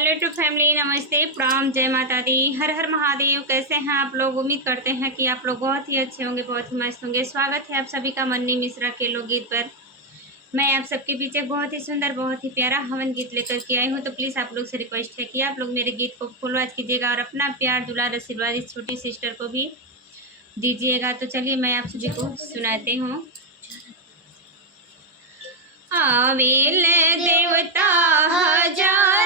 Hello to family, नमस्ते, प्रणाम, जय माता दी, हर हर महादेव। कैसे हैं आप लोग? उम्मीद करते हैं कि आप लोग बहुत ही अच्छे होंगे, बहुत ही मस्त होंगे। स्वागत है आप सभी का मन्नी मिश्रा के लोकगीत पर। मैं आप सबके बीच एक बहुत ही सुंदर, बहुत ही प्यारा हवन गीत लेकर के आई हूँ। तो प्लीज़ आप लोग से रिक्वेस्ट है कि आप लोग मेरे गीत को फुल वॉच कीजिएगा और अपना प्यार, दुलार, आशीर्वाद इस छोटी सिस्टर को भी दीजिएगा। तो चलिए मैं आप सभी को सुनाती हूँ। आवेल देवता हजार